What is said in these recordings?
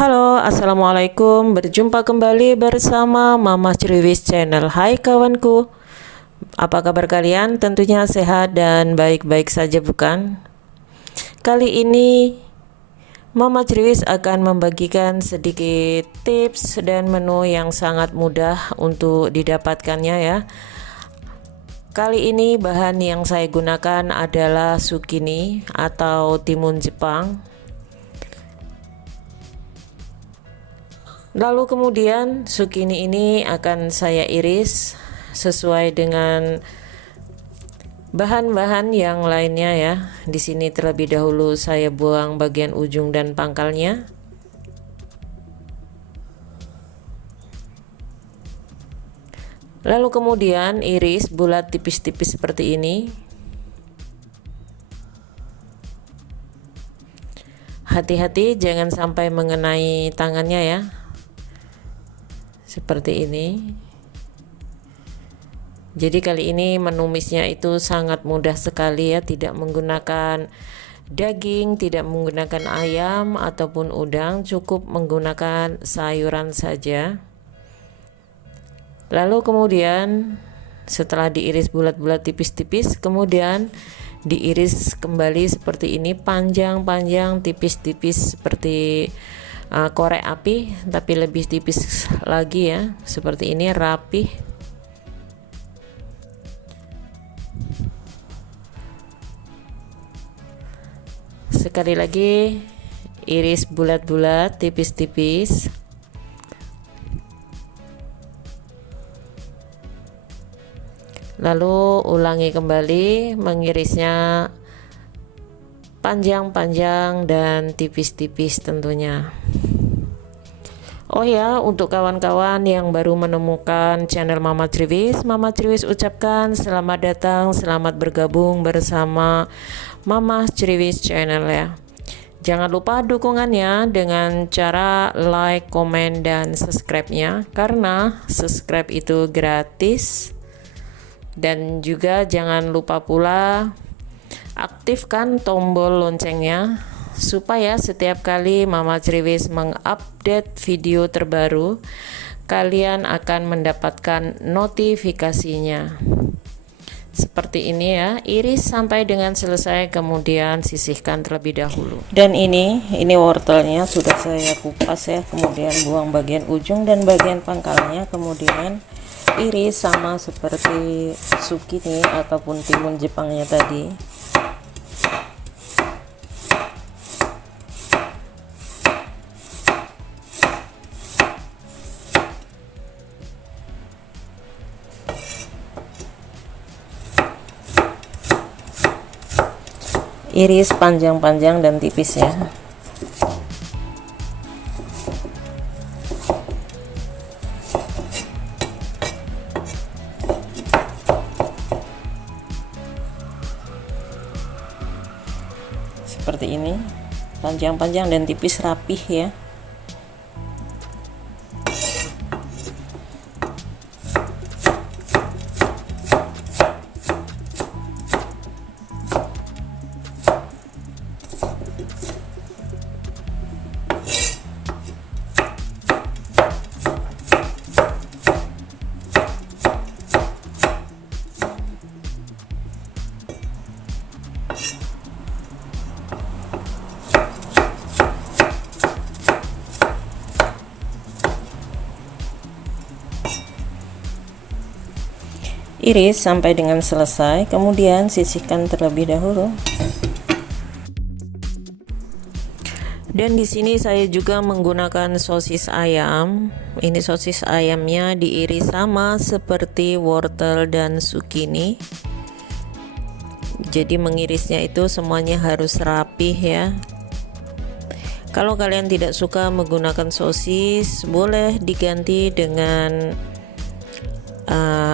Halo, assalamualaikum. Berjumpa kembali bersama Mama Criwis Channel. Hai kawanku, apa kabar kalian? Tentunya sehat dan baik-baik saja, bukan? Kali ini Mama Criwis akan membagikan sedikit tips dan menu yang sangat mudah untuk didapatkannya ya. Kali ini bahan yang saya gunakan adalah zucchini atau timun Jepang. Lalu kemudian zucchini ini akan saya iris sesuai dengan bahan-bahan yang lainnya ya. Di sini terlebih dahulu saya buang bagian ujung dan pangkalnya. Lalu kemudian iris bulat tipis-tipis seperti ini. Hati-hati jangan sampai mengenai tangannya ya. Seperti ini. Jadi kali ini menumisnya itu sangat mudah sekali ya, tidak menggunakan daging, tidak menggunakan ayam ataupun udang, cukup menggunakan sayuran saja. Lalu kemudian setelah diiris bulat-bulat tipis-tipis, kemudian diiris kembali seperti ini, panjang-panjang, tipis-tipis seperti korek api, tapi lebih tipis lagi ya, seperti ini, rapih. Sekali lagi iris bulat-bulat tipis-tipis. Lalu ulangi kembali mengirisnya panjang-panjang dan tipis-tipis tentunya. Oh ya, untuk kawan-kawan yang baru menemukan channel Mama Criwis ucapkan selamat datang, selamat bergabung bersama Mama Criwis Channel ya. Jangan lupa dukungannya dengan cara like, komen, dan subscribe-nya, karena subscribe itu gratis. Dan juga jangan lupa pula aktifkan tombol loncengnya supaya setiap kali Mama Criwis mengupdate video terbaru, kalian akan mendapatkan notifikasinya. Seperti ini ya, iris sampai dengan selesai, kemudian sisihkan terlebih dahulu. Dan ini wortelnya sudah saya kupas ya, kemudian buang bagian ujung dan bagian pangkalnya, kemudian iris sama seperti zucchini ataupun timun Jepangnya tadi. Iris panjang-panjang dan tipis ya. Seperti ini, panjang-panjang dan tipis, rapih ya. Iris sampai dengan selesai, kemudian sisihkan terlebih dahulu. Dan di sini saya juga menggunakan sosis ayam. Ini sosis ayamnya diiris sama seperti wortel dan zucchini. Jadi mengirisnya itu semuanya harus rapih ya. Kalau kalian tidak suka menggunakan sosis, boleh diganti dengan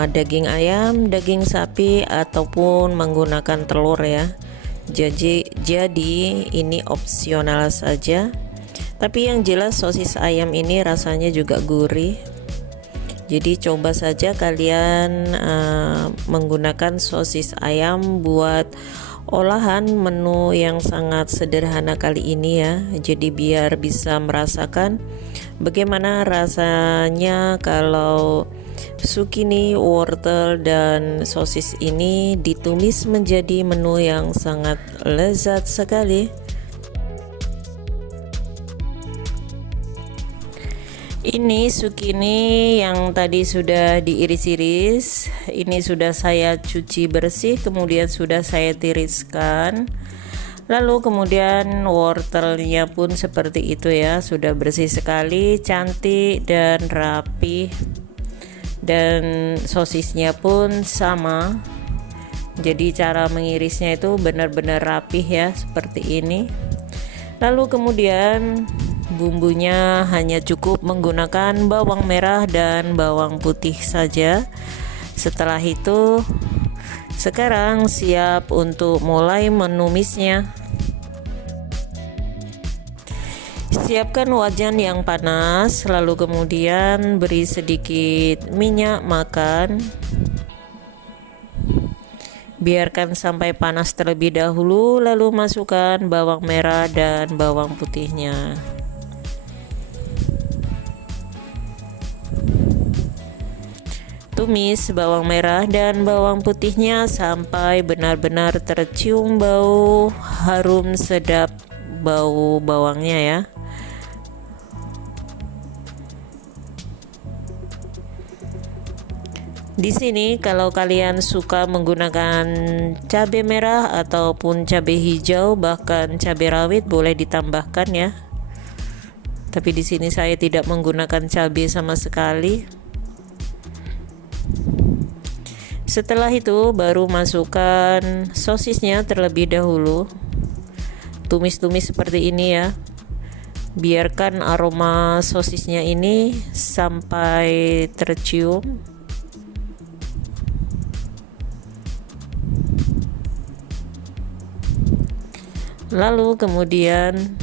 daging ayam, daging sapi, ataupun menggunakan telur ya. Jadi ini opsional saja. Tapi yang jelas sosis ayam ini rasanya juga gurih. Jadi coba saja kalian menggunakan sosis ayam buat olahan menu yang sangat sederhana kali ini ya. Jadi biar bisa merasakan bagaimana rasanya kalau zucchini, wortel, dan sosis ini ditumis menjadi menu yang sangat lezat sekali. Ini zucchini yang tadi sudah diiris-iris, ini sudah saya cuci bersih, kemudian sudah saya tiriskan. Lalu kemudian wortelnya pun seperti itu ya, sudah bersih sekali, cantik dan rapi. Dan sosisnya pun sama. Jadi cara mengirisnya itu benar-benar rapih ya, seperti ini. Lalu kemudian bumbunya hanya cukup menggunakan bawang merah dan bawang putih saja. Setelah itu, sekarang siap untuk mulai menumisnya. Siapkan wajan yang panas, lalu kemudian beri sedikit minyak makan. Biarkan sampai panas terlebih dahulu, lalu masukkan bawang merah dan bawang putihnya. Tumis bawang merah dan bawang putihnya sampai benar-benar tercium bau harum sedap bau bawangnya ya. Di sini kalau kalian suka menggunakan cabai merah ataupun cabai hijau, bahkan cabai rawit boleh ditambahkan ya. Tapi di sini saya tidak menggunakan cabai sama sekali. Setelah itu baru masukkan sosisnya terlebih dahulu. Tumis-tumis seperti ini ya. Biarkan aroma sosisnya ini sampai tercium. Lalu kemudian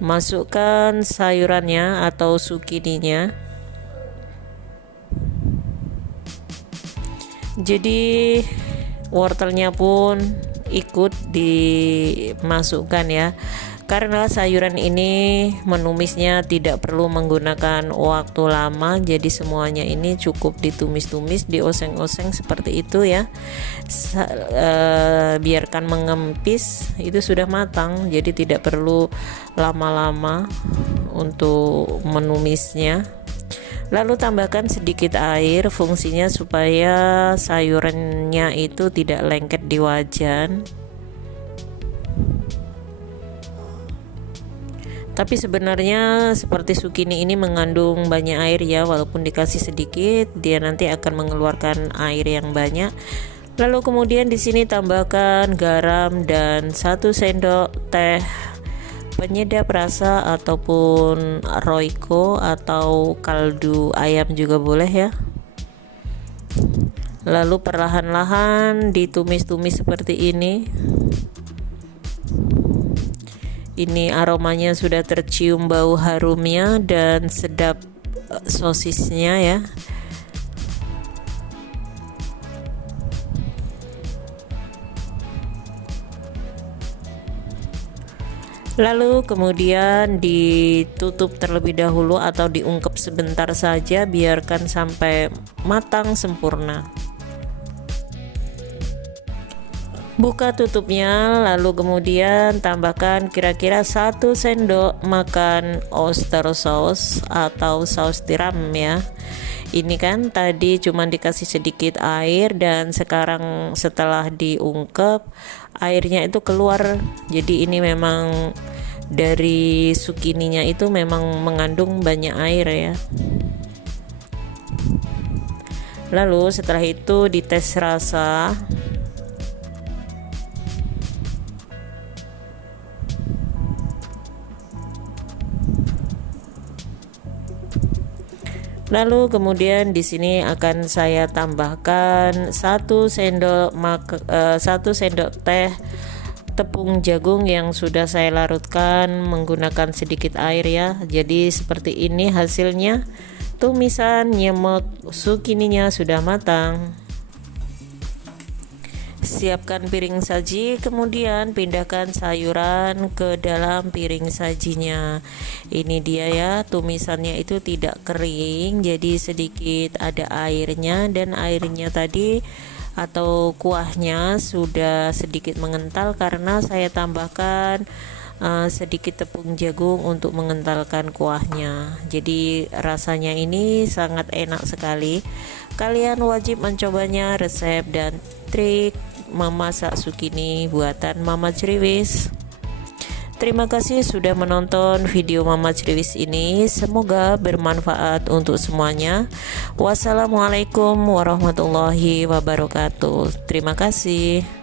masukkan sayurannya atau zucchininya. Jadi wortelnya pun ikut dimasukkan ya. Karena sayuran ini menumisnya tidak perlu menggunakan waktu lama, jadi semuanya ini cukup ditumis-tumis, dioseng-oseng seperti itu ya. Biarkan mengempis, itu sudah matang, jadi tidak perlu lama-lama untuk menumisnya. Lalu tambahkan sedikit air, fungsinya supaya sayurannya itu tidak lengket di wajan. Tapi sebenarnya seperti zucchini ini mengandung banyak air ya, walaupun dikasih sedikit dia nanti akan mengeluarkan air yang banyak. Lalu kemudian di sini tambahkan garam dan 1 sendok teh penyedap rasa ataupun Royco atau kaldu ayam juga boleh ya. Lalu perlahan-lahan ditumis-tumis seperti ini. Ini aromanya sudah tercium bau harumnya dan sedap sosisnya ya. Lalu kemudian ditutup terlebih dahulu atau diungkep sebentar saja, biarkan sampai matang sempurna. Buka tutupnya, lalu kemudian tambahkan kira-kira 1 sendok makan oyster sauce atau saus tiram ya. Ini kan tadi cuma dikasih sedikit air dan sekarang setelah diungkep airnya itu keluar. Jadi ini memang dari zucchininya itu memang mengandung banyak air ya. Lalu setelah itu dites rasa. Lalu kemudian di sini akan saya tambahkan 1 sendok teh tepung jagung yang sudah saya larutkan menggunakan sedikit air ya. Jadi seperti ini hasilnya. Tumisan nyemek zucchininya sudah matang. Siapkan piring saji, kemudian pindahkan sayuran ke dalam piring sajinya. Ini dia ya, tumisannya itu tidak kering, jadi sedikit ada airnya, dan airnya tadi atau kuahnya sudah sedikit mengental karena saya tambahkan sedikit tepung jagung untuk mengentalkan kuahnya. Jadi rasanya ini sangat enak sekali. Kalian wajib mencobanya, resep dan trik memasak sukini buatan Mama Criwis. Terima kasih sudah menonton video Mama Criwis ini. Semoga bermanfaat untuk semuanya. Wassalamualaikum warahmatullahi wabarakatuh. Terima kasih.